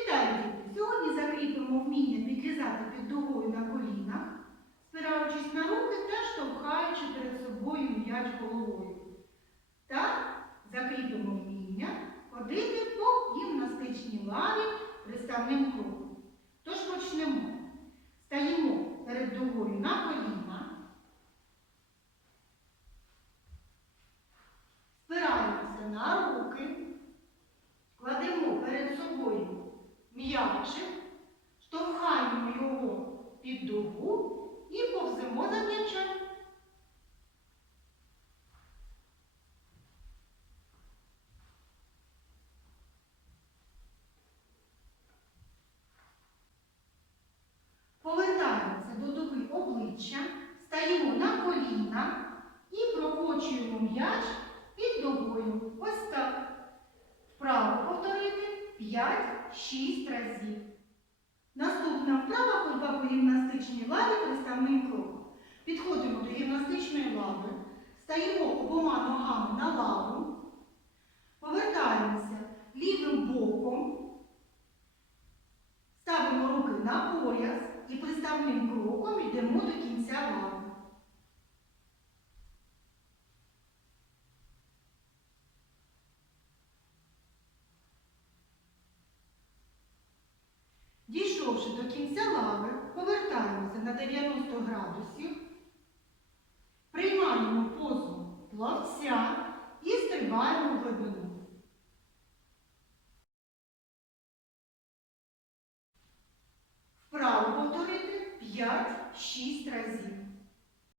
Вітаю, діти! Сьогодні закріпимо вміння підлізати під дугою на колінах, спираючись на руки та штовхаючи перед собою м'яч головою. Та закріпимо вміння ходити по гімнастичній лаві приставним кроком. Тож почнемо. Стаємо перед дугою на коліна, спираємося на руки. Кладемо перед собою м'ячик, штовхаємо його під дугу і повземо за м'ячем. Повертаємося до дуги обличчя, стаємо на коліна і прокочуємо м'яч під дугою. Ось так. Вправо повторити 5-6 разів. Наступна вправа ходьба по гімнастичній лаві приставним кроком. Підходимо до гімнастичної Дійшовши до кінця лави, повертаємося на 90 градусів, приймаємо позу плавця і стрибаємо в глибину. Вправо повторити 5-6 разів.